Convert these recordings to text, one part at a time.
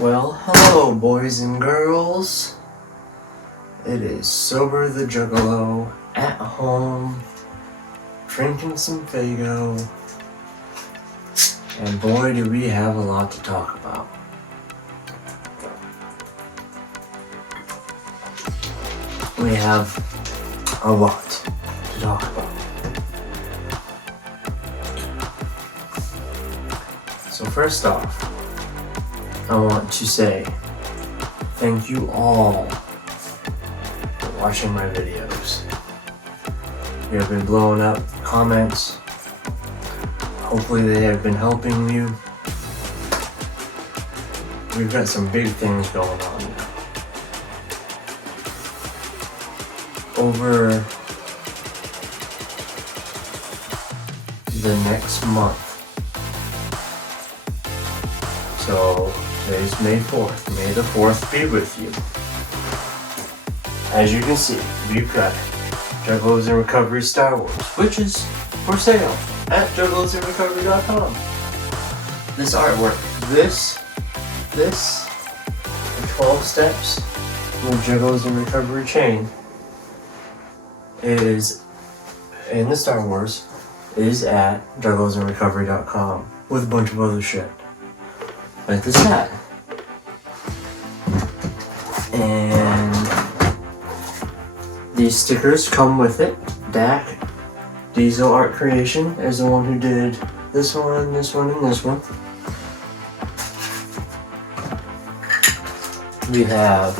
Well, hello boys and girls. It is Sober the Juggalo at home, drinking some Faygo, and boy do we have a lot to talk about. We have a lot to talk about. So first off, I want to say thank you all for watching my videos. You have been blowing up comments. Hopefully they have been helping you. We've got some big things going on now. Over the next month. So today's May 4th. May the 4th be with you. As you can see, we've got Juggalos in Recovery Star Wars, which is for sale at juggalosinrecovery.com. This artwork, the 12 steps in the Juggalos in Recovery chain is in the Star Wars, is at juggalosinrecovery.com with a bunch of other shit. Like this hat. And these stickers come with it. Dak Diesel Art Creation is the one who did this one, this one, and this one. We have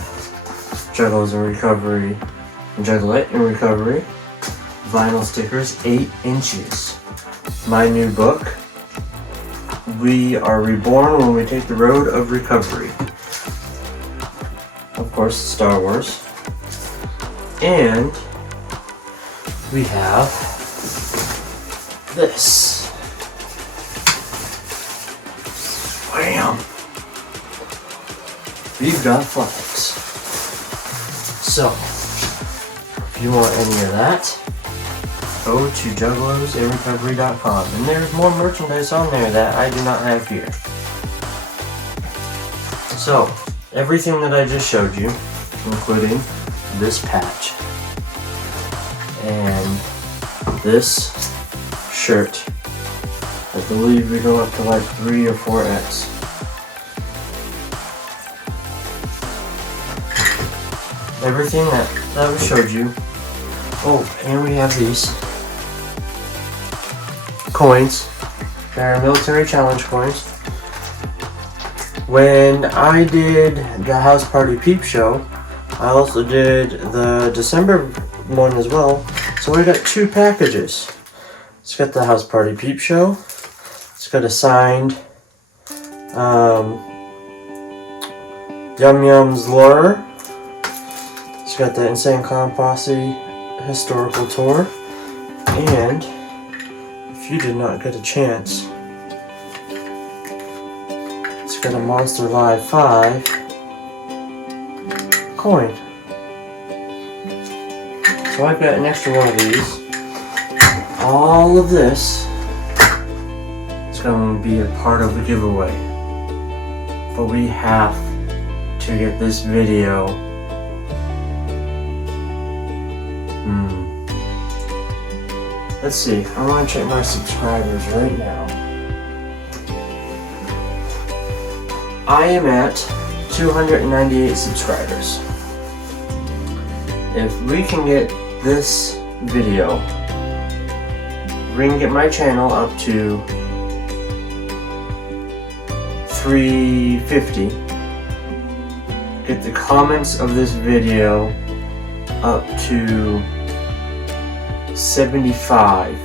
Juggalos in Recovery and Juggalette in Recovery. Vinyl stickers, 8 inches. My new book, We Are Reborn When We Take the Road of Recovery. Of course, Star Wars. And we have this. Wham! We've got flags. So, if you want any of that, go to juggalosinrecovery.com, and there's more merchandise on there that I do not have here. So, everything that I just showed you, including this patch and this shirt, I believe we go up to like 3 or 4X. Everything that we showed you. Oh, and we have these coins. They're military challenge coins. When I did the house party peep show, I also did the December one as well. So we got 2 packages. It's got the house party peep show. It's got a signed Yum Yums lure. It's got the Insane Clown Posse historical tour. And if you did not get a chance, it's got a Monster Live 5 coin. So I've got an extra one of these. All of this is going to be a part of the giveaway. But we have to get this video let's see, I want to check my subscribers right now. I am at 298 subscribers. If we can get this video, we can get my channel up to 350. Get the comments of this video up to 75,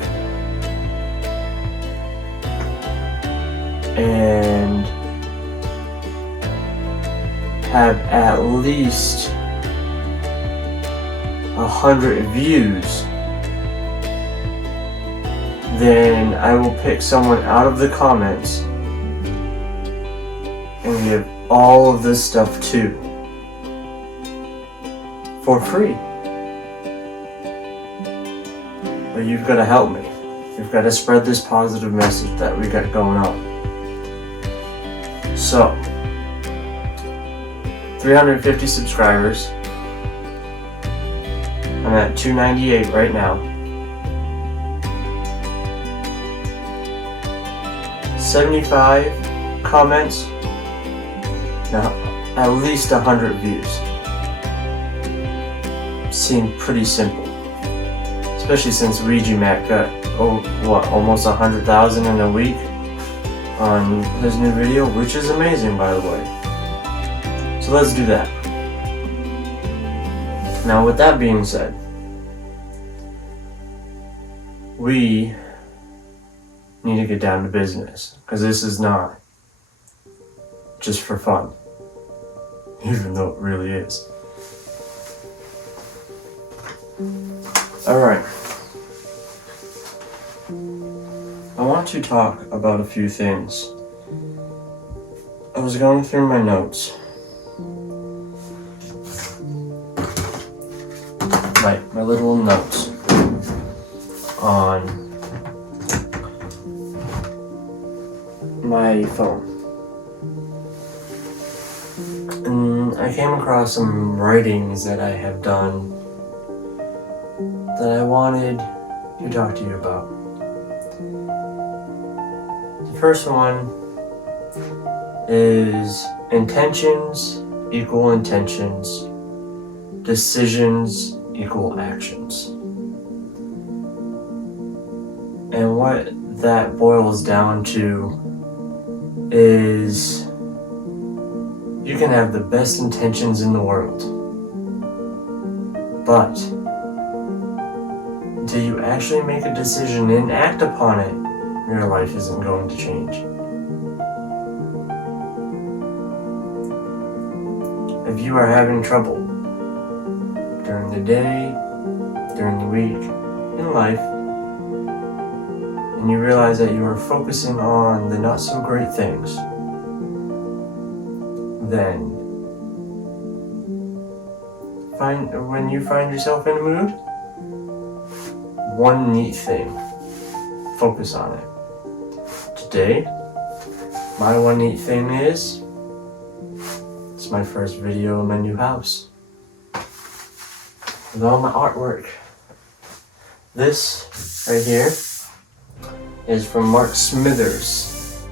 and have at least 100 views, then I will pick someone out of the comments and give all of this stuff to for free. But you've got to help me. You've got to spread this positive message that we got going on. So, 350 subscribers. I'm at 298 right now. 75 comments. Now, at least 100 views. Seemed pretty simple. Especially since Ouija Mac got, almost 100,000 in a week on his new video, which is amazing, by the way. So let's do that. Now, with that being said, we need to get down to business, because this is not just for fun, even though it really is. Alright. I want to talk about a few things. I was going through my notes. My little notes on my phone. And I came across some writings that I have done that I wanted to talk to you about. The first one is intentions equal intentions, decisions equal actions. And what that boils down to is you can have the best intentions in the world, but until you actually make a decision and act upon it, your life isn't going to change. If you are having trouble during the day, during the week, in life, and you realize that you are focusing on the not so great things, then when you find yourself in a mood, one neat thing, focus on it. Today, my one neat thing is, it's my first video in my new house with all my artwork. This right here is from Mark Smithers.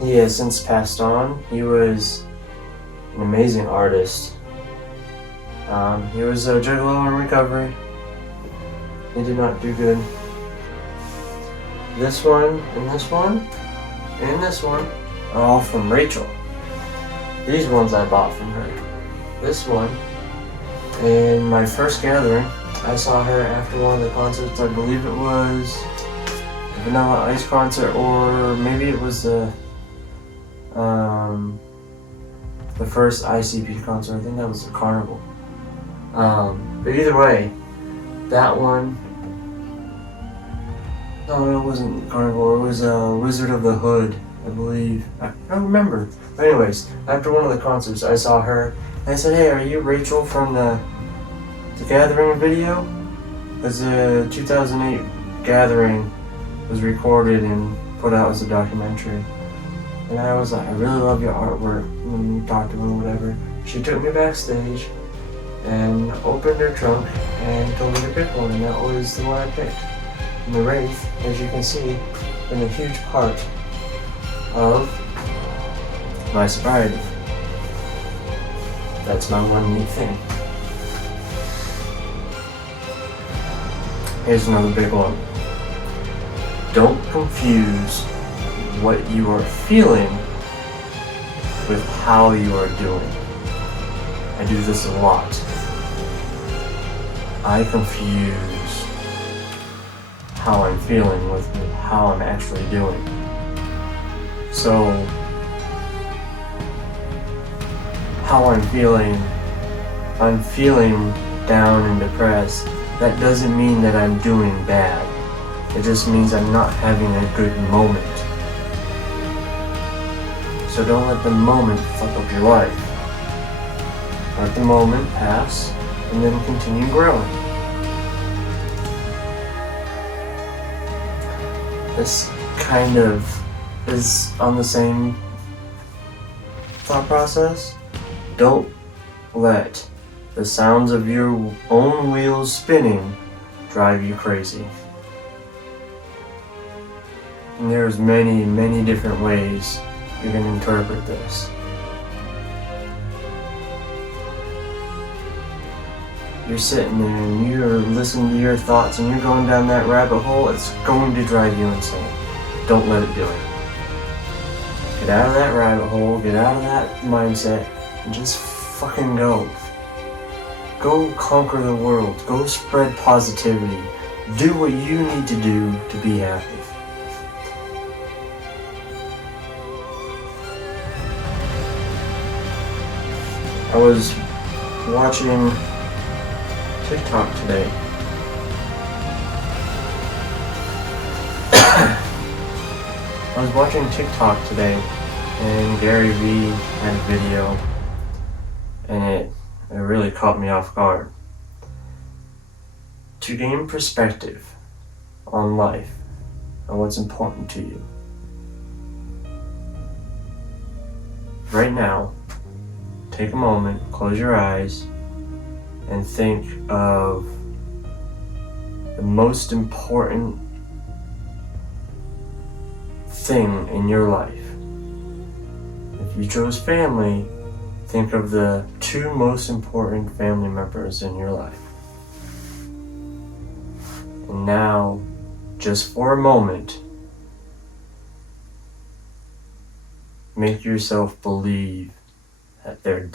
He has since passed on. He was an amazing artist. He was a juggalo in recovery. He did not do good. This one, and this one, and this one are all from Rachel. These ones I bought from her. This one, in my first gathering, I saw her after one of the concerts. I believe it was the Vanilla Ice concert, or maybe it was the first ICP concert. I think that was the Carnival. But either way, that one. No, it wasn't Carnival. It was Wizard of the Hood, I believe. I don't remember. But anyways, after one of the concerts, I saw her. I said, "Hey, are you Rachel from the Gathering video?" Because the 2008 Gathering was recorded and put out as a documentary. And I was like, "I really love your artwork." And we talked to her, whatever. She took me backstage and opened her trunk and told me to pick one, and that was the one I picked. And the Wraith, as you can see, been a huge part of my sobriety. That's my one neat thing. Here's another big one. Don't confuse what you are feeling with how you are doing. I do this a lot. I confuse how I'm feeling with how I'm actually doing. So, how I'm feeling down and depressed. That doesn't mean that I'm doing bad. It just means I'm not having a good moment. So don't let the moment fuck up your life. Let the moment pass and then continue growing. This kind of is on the same thought process, Don't let the sounds of your own wheels spinning drive you crazy. And there's many, many different ways you can interpret this. You're sitting there and you're listening to your thoughts and you're going down that rabbit hole, it's going to drive you insane. Don't let it do it. Get out of that rabbit hole, get out of that mindset, and just fucking go. Go conquer the world. Go spread positivity. Do what you need to do to be happy. I was watching TikTok today. And Gary Vee had a video, and it really caught me off guard. To gain perspective on life and what's important to you. Right now, take a moment, close your eyes, and think of the most important thing in your life. If you chose family, think of the two most important family members in your life. And now, just for a moment, make yourself believe that they're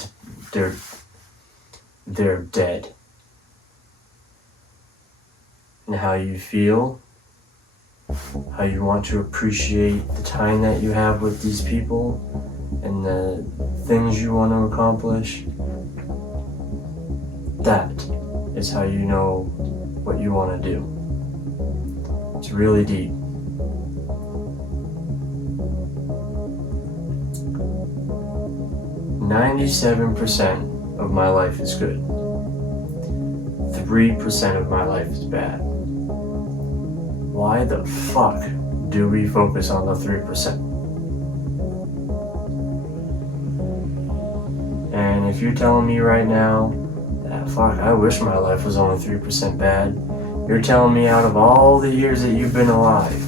dead. And how you feel, how you want to appreciate the time that you have with these people and the things you want to accomplish. That is how you know what you want to do. It's really deep. "97% of my life is good. 3% of my life is bad." Why the fuck do we focus on the 3%? And if you're telling me right now that fuck, I wish my life was only 3% bad, you're telling me out of all the years that you've been alive,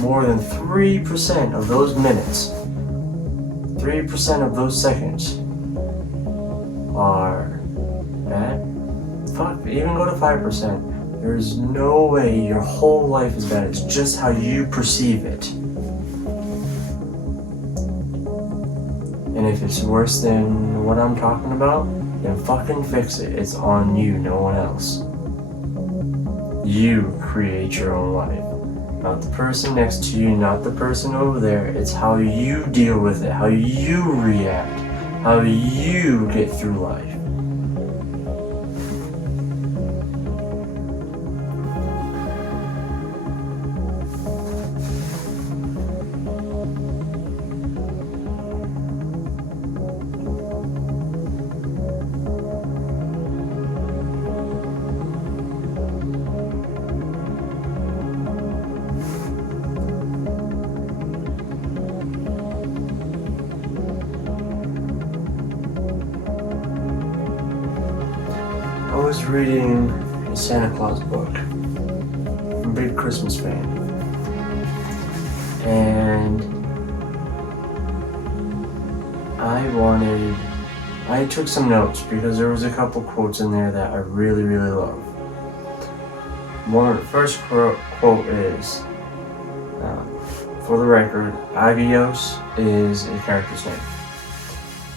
more than 3% of those minutes, 3% of those seconds are bad? Fuck, even go to 5%. There's no way your whole life is bad. It's just how you perceive it. And if it's worse than what I'm talking about, then fucking fix it. It's on you, no one else. You create your own life. Not the person next to you, not the person over there. It's how you deal with it, how you react, how you get through life. I was reading a Santa Claus book. I'm a big Christmas fan. And I took some notes because there was a couple quotes in there that I really, really love. First quote is, for the record, Agios is a character's name.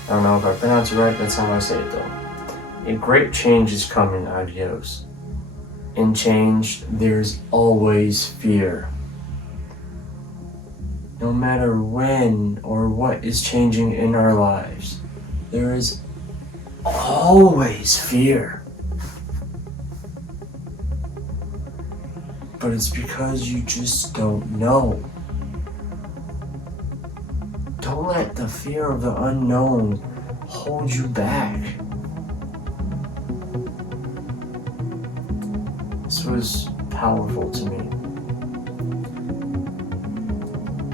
I don't know if I pronounce it right, that's how I say it though. A great change is coming, Adios. In change, there's always fear. No matter when or what is changing in our lives, there is always fear. But it's because you just don't know. Don't let the fear of the unknown hold you back. This was powerful to me.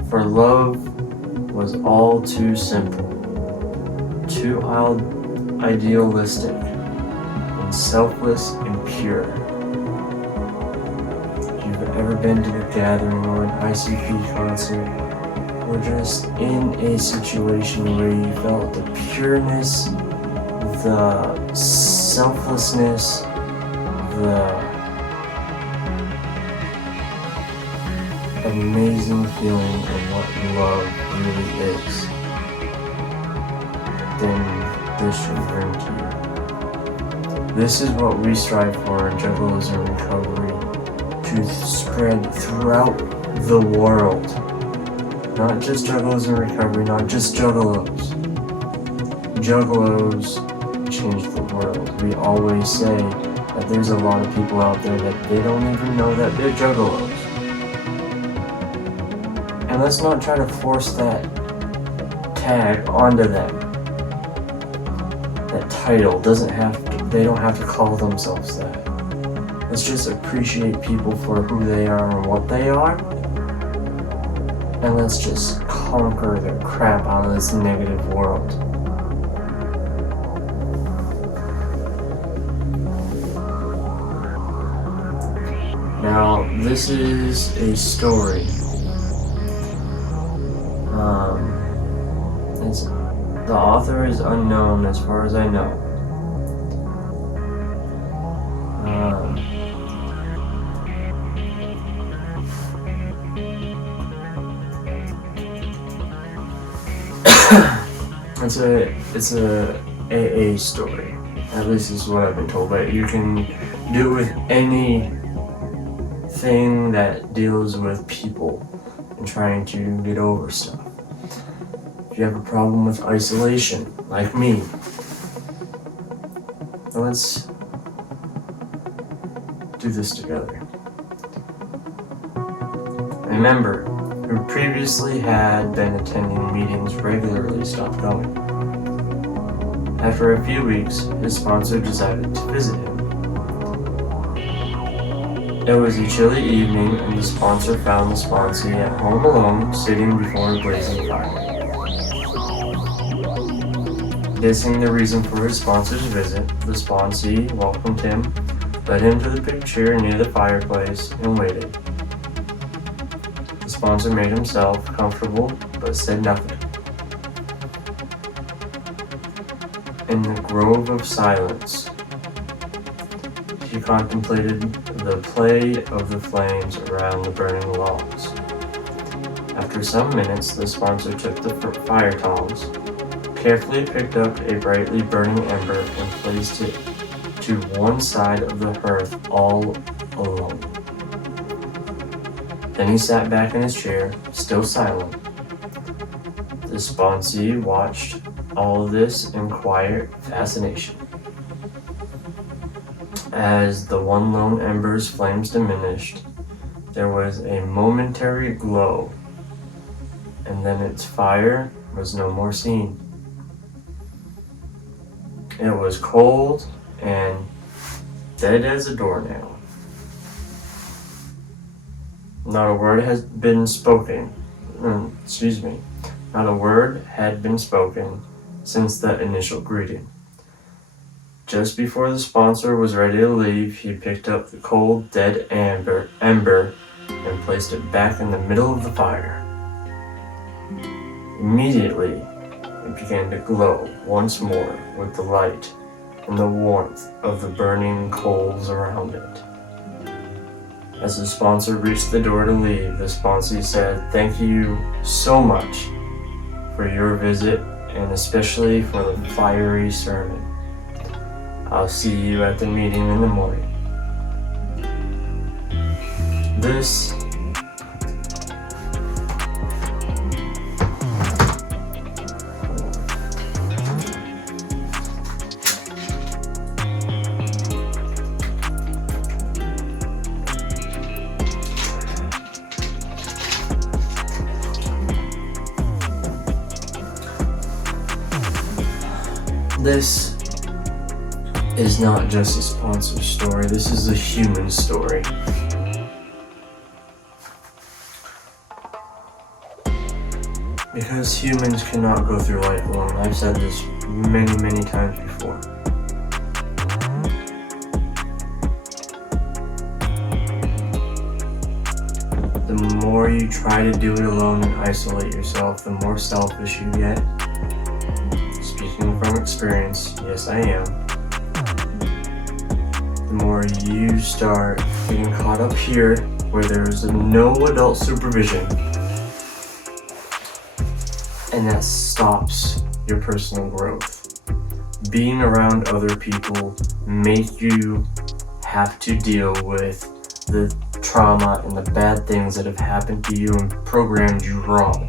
For love was all too simple, too idealistic and selfless and pure. If you've ever been to a gathering or an ICP concert, or just in a situation where you felt the pureness, the selflessness, the amazing feeling of what love really is, then this should bring to you. This is what we strive for in Juggalos in Recovery, to spread throughout the world. Not just Juggalos in Recovery, not just Juggalos. Juggalos change the world. We always say that there's a lot of people out there that they don't even know that they're Juggalos. And let's not try to force that tag onto them. That title they don't have to call themselves that. Let's just appreciate people for who they are and what they are. And let's just conquer the crap out of this negative world. Now, this is a story. The author is unknown as far as I know. It's a AA story. At least is what I've been told. But you can do it with anything that deals with people and trying to get over stuff. If you have a problem with isolation, like me, let's do this together. A member who previously had been attending meetings regularly stopped going. After a few weeks, his sponsor decided to visit him. It was a chilly evening, and the sponsor found the sponsee at home alone, sitting before a blazing fire. Guessing the reason for his sponsor's visit, the sponsee welcomed him, led him to the big chair near the fireplace, and waited. The sponsor made himself comfortable, but said nothing. In the grove of silence, he contemplated the play of the flames around the burning logs. After some minutes, the sponsor took the fire tongs, carefully picked up a brightly burning ember, and placed it to one side of the hearth all alone. Then he sat back in his chair, still silent. The sponsee watched all of this in quiet fascination. As the one lone ember's flames diminished, there was a momentary glow, and then its fire was no more seen. It was cold and dead as a doornail. Not a word had been spoken. Not a word had been spoken since the initial greeting. Just before the sponsor was ready to leave, he picked up the cold, dead ember and placed it back in the middle of the fire. Immediately, it began to glow once more with the light and the warmth of the burning coals around it. As the sponsor reached the door to leave, the sponsee said, "Thank you so much for your visit, and especially for the fiery sermon. I'll see you at the meeting in the morning." This is not just a sponsor story, this is a human story. Because humans cannot go through life alone. I've said this many, many times before. The more you try to do it alone and isolate yourself, the more selfish you get. Speaking from experience, yes I am. The more you start getting caught up here where there's no adult supervision, and that stops your personal growth. Being around other people make you have to deal with the trauma and the bad things that have happened to you and programmed you wrong.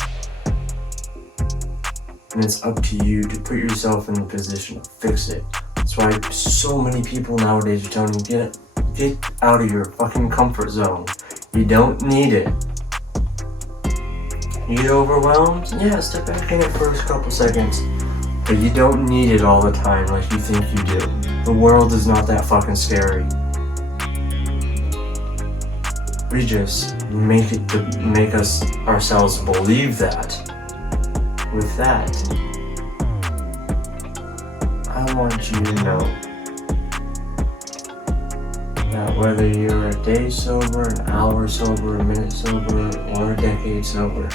And it's up to you to put yourself in the position to fix it. That's why so many people nowadays are telling you, get out of your fucking comfort zone. You don't need it. You get overwhelmed? Yeah, step back in it for a couple seconds. But you don't need it all the time like you think you do. The world is not that fucking scary. We just make us ourselves believe that. With that, I want you to know that whether you're a day sober, an hour sober, a minute sober, or a decade sober,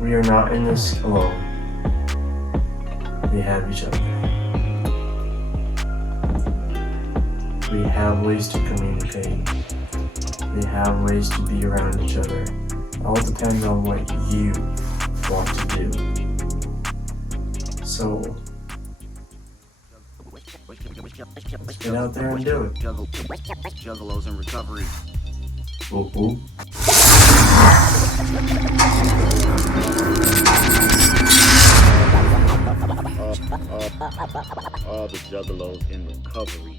we are not in this alone. We have each other. We have ways to communicate. We have ways to be around each other. It all depends on what you want to do. So, let's get out there and do it. Juggalos in recovery. Whoop whoop. All the juggalos in recovery.